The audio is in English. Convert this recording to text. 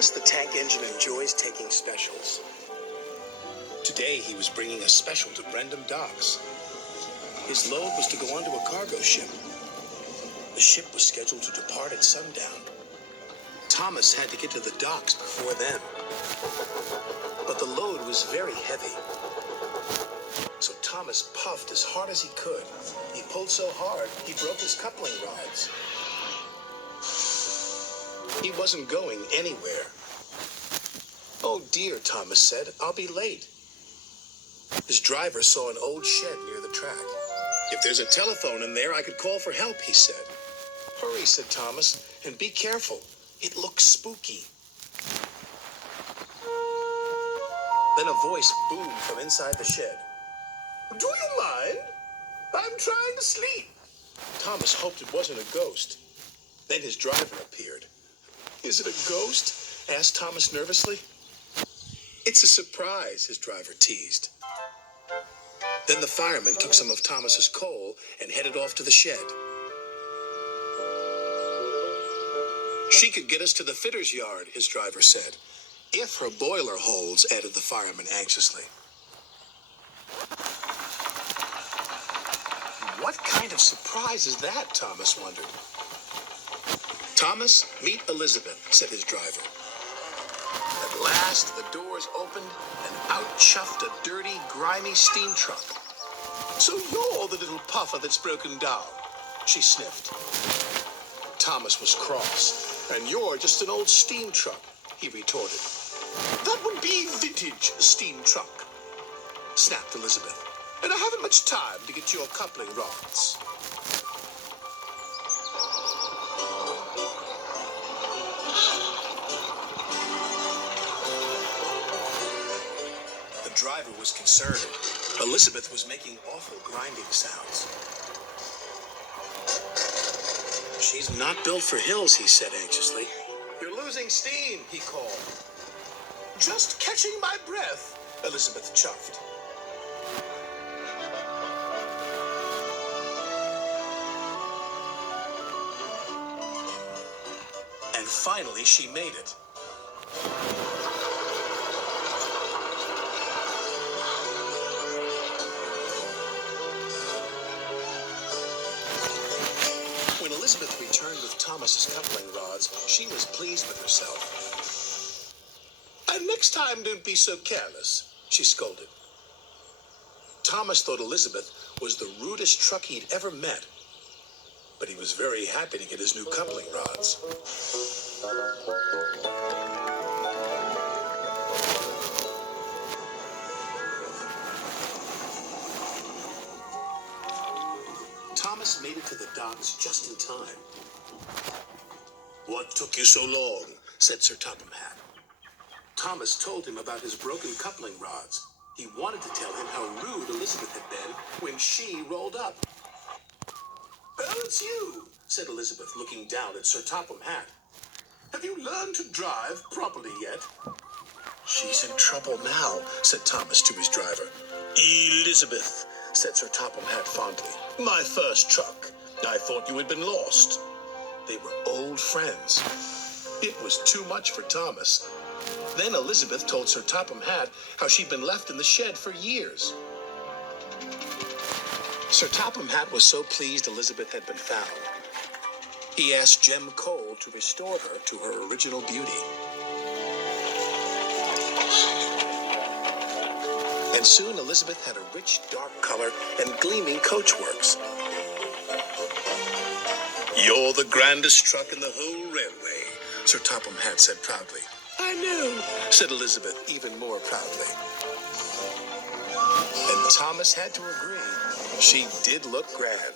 Thomas the Tank Engine enjoys taking specials. Today he was bringing a special to Brendam Docks. His load was to go onto a cargo ship. The ship was scheduled to depart at sundown. Thomas had to get to the docks before then. But the load was very heavy. So Thomas puffed as hard as he could. He pulled so hard, he broke his coupling rods. He wasn't going anywhere. "Oh dear," Thomas said, "I'll be late." His driver saw an old shed near the track. "If there's a telephone in there, I could call for help," he said. "Hurry," said Thomas, "and be careful. It looks spooky." Then a voice boomed from inside the shed. "Do you mind? I'm trying to sleep." Thomas hoped it wasn't a ghost. Then his driver appeared. "Is it a ghost?" asked Thomas nervously. "It's a surprise," his driver teased. Then the fireman took some of Thomas's coal and headed off to the shed. "She could get us to the fitter's yard," his driver said. "If her boiler holds," added the fireman anxiously. What kind of surprise is that? Thomas wondered. "Thomas, meet Elizabeth," said his driver. At last, the doors opened, and out chuffed a dirty, grimy steam truck. "So you're the little puffer that's broken down," she sniffed. Thomas was cross. "And you're just an old steam truck," he retorted. "That would be vintage steam truck," snapped Elizabeth. "And I haven't much time to get your coupling rods." The driver was concerned. Elizabeth was making awful grinding sounds. "She's not built for hills," he said anxiously. "You're losing steam," he called. "Just catching my breath," Elizabeth chuffed. And finally she made it. When Elizabeth returned with Thomas's coupling rods, she was pleased with herself. "And next time, don't be so careless," she scolded. Thomas thought Elizabeth was the rudest truck he'd ever met, but he was very happy to get his new coupling rods. Thomas made it to the docks just in time. "What took you so long?" said Sir Topham Hatt. Thomas told him about his broken coupling rods. He wanted to tell him how rude Elizabeth had been when she rolled up. "Oh, it's you," said Elizabeth, looking down at Sir Topham Hatt. "Have you learned to drive properly yet?" "She's in trouble now," said Thomas to his driver. "Elizabeth," said Sir Topham Hatt fondly. "My first truck. I thought you had been lost." They were old friends. It was too much for Thomas. Then Elizabeth told Sir Topham Hatt how she'd been left in the shed for years. Sir Topham Hatt was so pleased Elizabeth had been found. He asked Jem Cole to restore her to her original beauty. And soon Elizabeth had a rich, dark color and gleaming coachworks. "You're the grandest truck in the whole railway," Sir Topham Hatt said proudly. "I know," said Elizabeth even more proudly. And Thomas had to agree. She did look grand.